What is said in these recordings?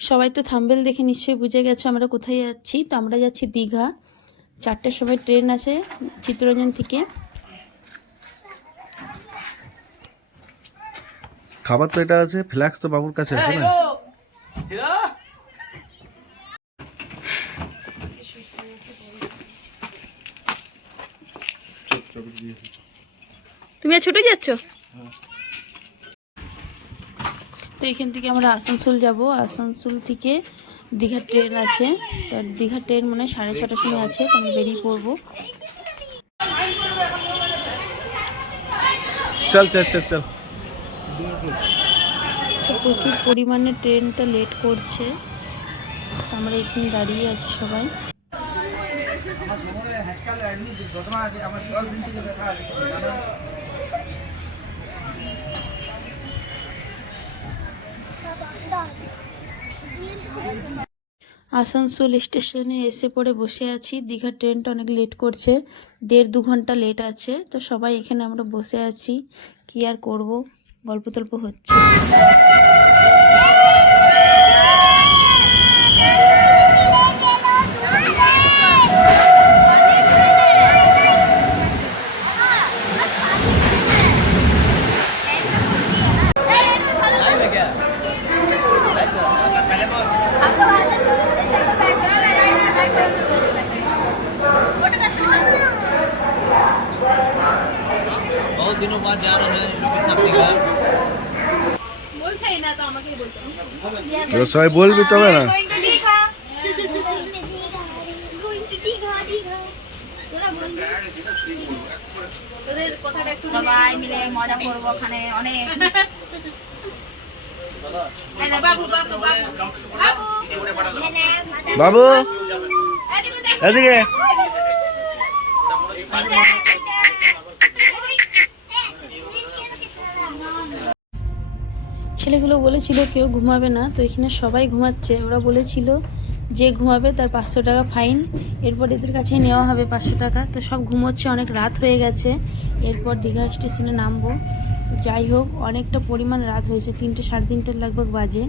সবাই তো থাম্বেল দেখে নিশ্চয়ই বুঝে গেছো আমরা কোথায় যাচ্ছি। তো আমরা যাচ্ছি দীঘা। 4টার সময় ট্রেন আছে চিত্তরঞ্জন থেকে। খাবার তো এটা আছে, ফ্ল্যাক্স তো বাবুর কাছে আছে না? তুমি আর ছুটে যাচ্ছ? তো এখান থেকে আমরা আসানসোল যাব। আসানসোল থেকে দীঘা ট্রেন আছে। তো দীঘা ট্রেন মানে 6:30টার সময় আছে। তো আমরা বেরিয়ে পড়বো। চল চল চল চল। তো প্রচুর পরিমাণে ট্রেনটা লেট করছে। তো আমরা এখানে দাঁড়িয়ে আছি সবাই। আসানসোল স্টেশনে এসে পড়ে বসে আছি। দীঘা ট্রেনটা অনেক লেট করছে, 1.5-2 ঘন্টা লেট আছে। তো সবাই এখানে আমরা বসে আছি, কি আর করব, গল্প টল্প হচ্ছে। बहुत दिनों बाद जा रहे हैं उनके साथ दीघा। তো সবাই বলবি তবে না। সবাই মিলে মজা করবো ওখানে অনেক। বাবু এদিকে। ছেলেগুলো বলেছিল কেউ ঘুমাবে না, তো এখানে সবাই ঘুমাচ্ছে। ওরা বলেছিল যে ঘুমাবে তার 500 টাকা ফাইন, এরপর এদের কাছে নেওয়া হবে 500 টাকা। তো সব ঘুমোচ্ছে, অনেক রাত হয়ে গেছে। এরপর দীঘা স্টেশনে নামবো। যাই হোক, অনেকটা পরিমাণ রাত হয়েছে, 3টে 3:30 লগভগ বাজে।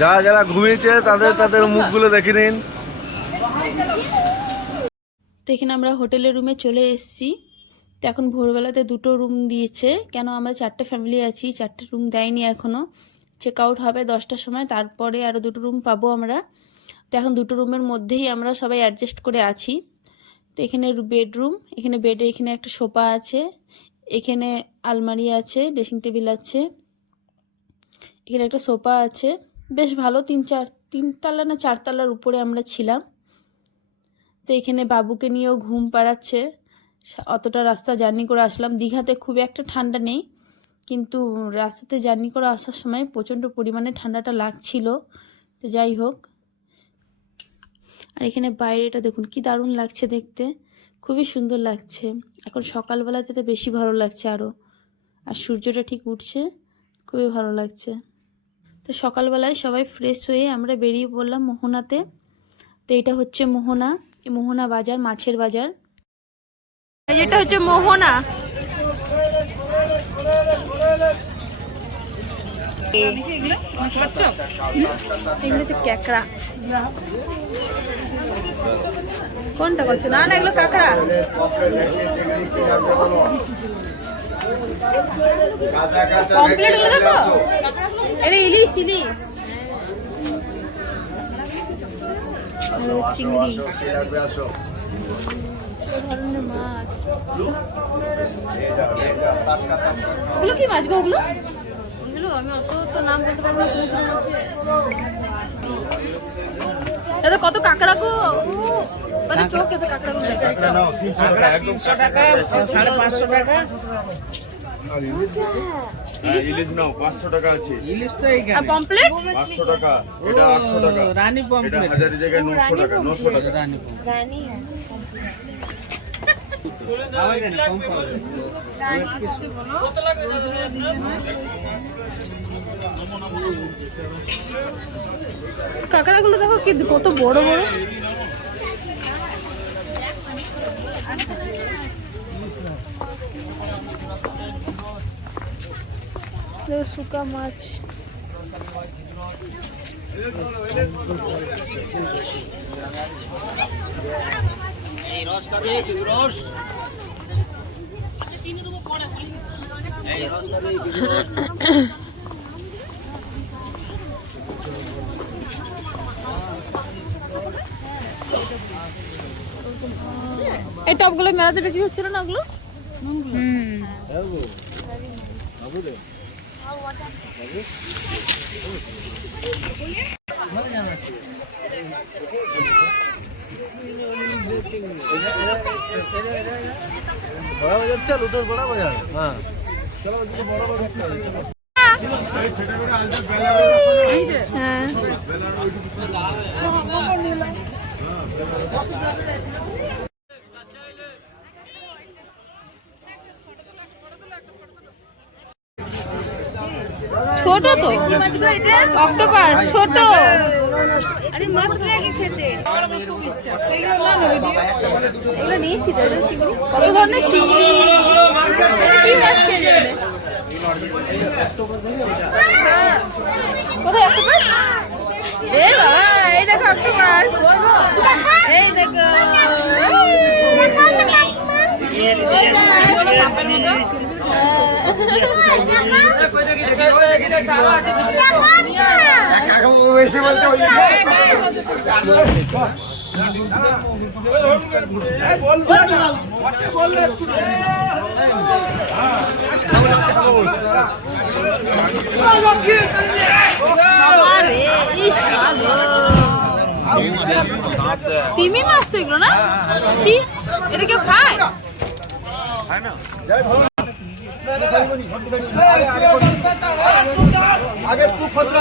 যারা যারা ঘুমিয়েছে তাদের মুখগুলো দেখে নিন। তো এখানে আমরা হোটেলের রুমে চলে এসেছি। তো এখন ভোরবেলাতে 2টো রুম দিয়েছে। কেন আমরা 4টে ফ্যামিলি আছি, 4টে রুম দেয়নি এখনও। চেক আউট হবে 10টার সময়, তারপরে আরও 2টো রুম পাবো আমরা। তো এখন 2টো রুমের মধ্যেই আমরা সবাই অ্যাডজাস্ট করে আছি। তো এখানে বেডরুম, এখানে বেডে এখানে একটা সোফা আছে, এখানে আলমারি আছে, ড্রেসিং টেবিল আছে, এখানে একটা সোফা আছে। বেশ ভালো, 3 তলা না 4 তলার উপরে আমরা ছিলাম। তো এখানে বাবুকে নিয়েও ঘুম পাড়াচ্ছে। অতটা রাস্তা জার্নি করে আসলাম। দীঘাতে খুব একটা ঠান্ডা নেই, কিন্তু রাস্তাতে জার্নি করে আসার সময় প্রচণ্ড পরিমাণে ঠান্ডাটা লাগছিল। তো যাই হোক, আর এখানে বাইরেটা দেখুন কি দারুণ লাগছে দেখতে, খুবই সুন্দর লাগছে। এখন সকালবেলাতে তো বেশি ভালো লাগছে আরও, আর সূর্যটা ঠিক উঠছে, খুবই ভালো লাগছে। তো সকালবেলায় সবাই ফ্রেশ হয়ে আমরা বেরিয়ে পড়লাম মোহনাতে। তো এটা হচ্ছে মোহনা, এই মোহনা বাজার, মাছের বাজার। যেটা হচ্ছে মোহনা। এগুলো হচ্ছে ক্যাকড়া। কোনটা করছো? না না, এগুলো কাঁকড়া। কমপ্লিট হলো তো? এটা ইলিশ ইলিশ। চিংড়ি, ধরনের মাছ। ওগুলো কি মাছ গো? ওগুলো আমি অত তো নাম বলতে পারবো না, সমুদ্র মাছে। দাদা কত কাঁকড়া গো, কত চোখ, কত কাঁকড়া গো। 300 টাকা, 550 টাকা। ইলিশ নাও 500 টাকা আছে। ইলিশ তো এইখানে পমপ্লেট 500 টাকা, এটা 800 টাকা, রানী এটা পমপ্লেট। হাজারি জায়গায় 900 টাকা, 900 টাকা। রানী রানী, হ্যাঁ। পাওয়া যায় না, কম পাওয়া যায়। কাঁকড়াগুলো দেখো কি কত বড় বড়। দেখো শুকা মাছ। এই টপগুলো মেলাতে বিক্রি হচ্ছিল না ওগুলো? হ্যাঁ ছোট তো অক্টোপাস ছোট। আরে মাছ লাগে খেতে, এগুলো নিয়েছি তো চিংড়ি, কত ধরনের চিংড়ি, কি মাছ খেয়ে যাবে। কোথায় অক্টোপাস? এ বাবা, এই দেখো অক্টোপাস, এই দেখো তিমি মাছ তো এগুলো না? এটা কেউ খায়? আগে খুব ফসল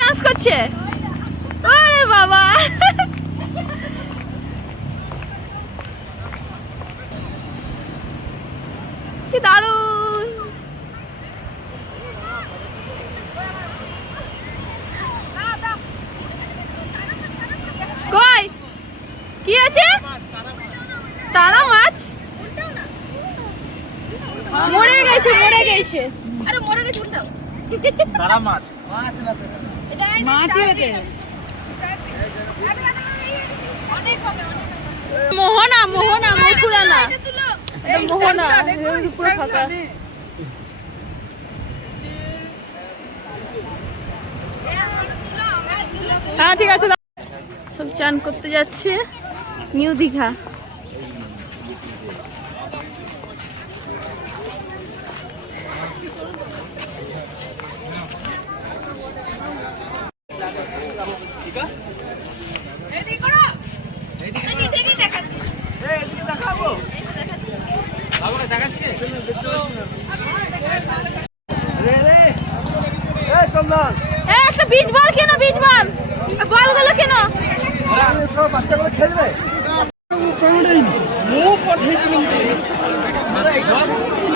ডান্স করছে, ওরে বাবা কি দারুণ। কই কি আছে? তারা মাছ মরে গেছে, মরে গেছে, আরে মরে গেছে উল্টাও। তারা মাছ মাছই বেটে মোহনা, মোহনা মথুরা না, মোহনা পুরো ফাঁকা। হ্যাঁ ঠিক আছে, সব চান করতে যাচ্ছে নিউ দীঘা। একটা বীজ বল কেন, বীজ বল, বলগুলো কেন? বাচ্চাগুলো খেলবে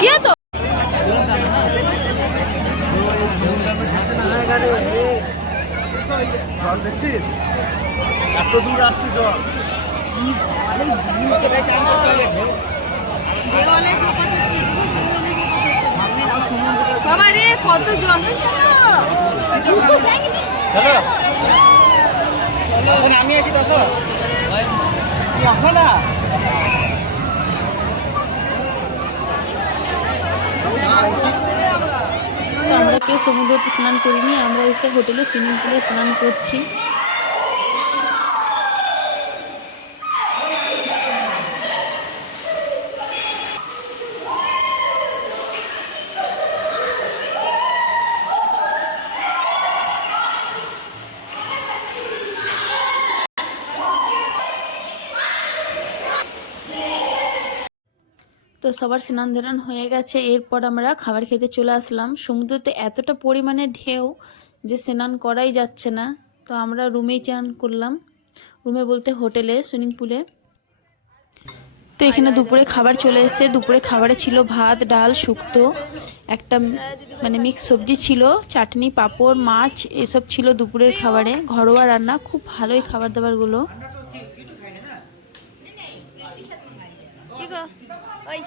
গিয়ে তো জল দেখছিস এত দূর আসছি জল বাবা রে কত জল। আমি আছি তো না তো আমরা কেউ সমুদ্রতে স্নান করিনি, আমরা এসে হোটেলে সুইমিং পুলে স্নান করছি। তো সবার স্নান ধান হয়ে গেছে, এরপর আমরা খাবার খেতে চলে আসলাম। সমুদ্রতে এতটা পরিমাণে ঢেউ যে স্নান করাই যাচ্ছে না, তো আমরা রুমেই চান করলাম, রুমে বলতে হোটেলে, সুইমিং পুলে। তো এখানে দুপুরে খাবার চলে এসেছে। দুপুরে খাবারে ছিল ভাত, ডাল, শুক্তো, একটা মানে মিক্স সবজি ছিল, চাটনি, পাঁপড়, মাছ, এসব ছিল দুপুরের খাবারে। ঘরোয়া রান্না, খুব ভালোই খাবার দাবারগুলো। কি গো ওই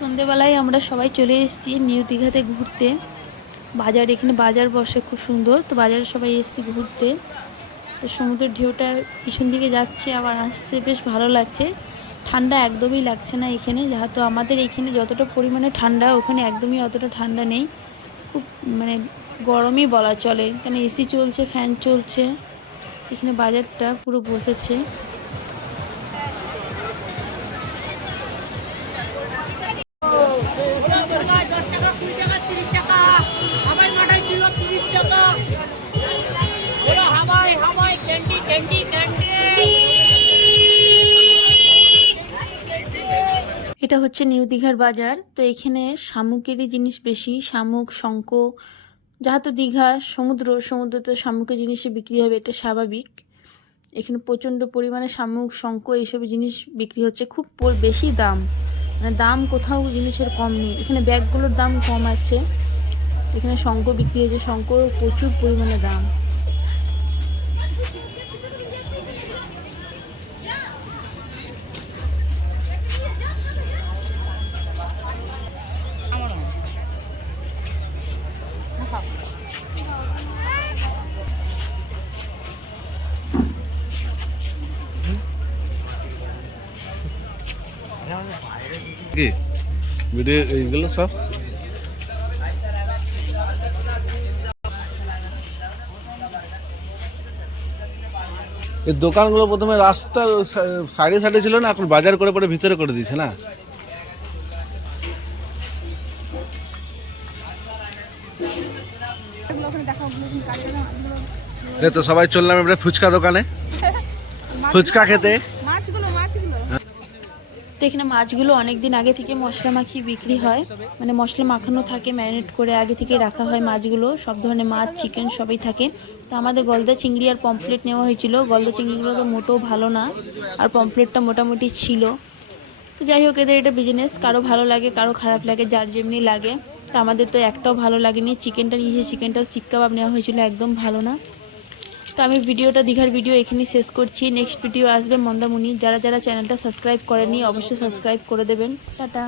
সন্ধেবেলায় আমরা সবাই চলে এসেছি নিউ দীঘাতে ঘুরতে। বাজার, এখানে বাজার বসে খুব সুন্দর, তো বাজারে সবাই এসেছি ঘুরতে। তো সমুদ্রের ঢেউটা পিছন দিকে যাচ্ছে আবার আসছে, বেশ ভালো লাগছে। ঠান্ডা একদমই লাগছে না এখানে, যেহেতু আমাদের এখানে যতটা পরিমাণে ঠান্ডা, ওখানে একদমই অতটা ঠান্ডা নেই, খুব মানে গরমই বলা চলে, কেন এসি চলছে, ফ্যান চলছে। এখানে বাজারটা পুরো বসেছে। এটা হচ্ছে নিউ দীঘার বাজার। তো এখানে শামুকেরই জিনিস বেশি, শামুক, শঙ্খ, যেহেতু দীঘা সমুদ্রতে শামুকের জিনিসই বিক্রি হবে, এটা স্বাভাবিক। এখানে প্রচণ্ড পরিমাণে শামুক, শঙ্খ এইসব জিনিস বিক্রি হচ্ছে, খুব বেশি দাম, মানে দাম কোথাও জিনিসের কম নেই। এখানে ব্যাগগুলোর দাম কম আছে, এখানে শঙ্খ বিক্রি হচ্ছে, শঙ্খর প্রচুর পরিমাণে দাম। কি ভিডিও এইগুলো সব এই দোকানগুলো প্রথমে রাস্তার সাইডে সাইডে ছিল না, এখন বাজার করে পরে ভিতরে করে দিয়েছে না। এই তো সবাই চললাম এবারে ফুচকা দোকানে, ফুচকা খেতে। মাছগুলো তো এখানে মাছগুলো অনেক দিন আগে থেকে মশলা মাখিয়ে বিক্রি হয়, মানে মশলা মাখানো থাকে, ম্যারিনেট করে আগে থেকে রাখা হয় মাছগুলো। সব ধরনের মাছ, চিকেন সবই থাকে। তো আমাদের গলদা চিংড়ি আর পমফ্লেট নেওয়া হয়েছিল। গলদা চিংড়িগুলো তো মোটেও ভালো না, আর পমফ্লেটটা মোটামুটি ছিল। তো যাই হোক, এদের এটা বিজনেস, কারো ভালো লাগে, কারো খারাপ লাগে, যার যেমনি লাগে। তো আমাদের তো একটাও ভালো লাগেনি। চিকেনটা নিয়েছে, চিকেনটাও শিক কাবাব নেওয়া হয়েছিল, একদম ভালো না। তো আমি ভিডিওটা, দীঘার ভিডিও এখানেই শেষ করছি। নেক্সট ভিডিও আসবে মন্দামণি। যারা যারা চ্যানেলটা সাবস্ক্রাইব করেনি অবশ্যই সাবস্ক্রাইব করে দেবেন। টাটা।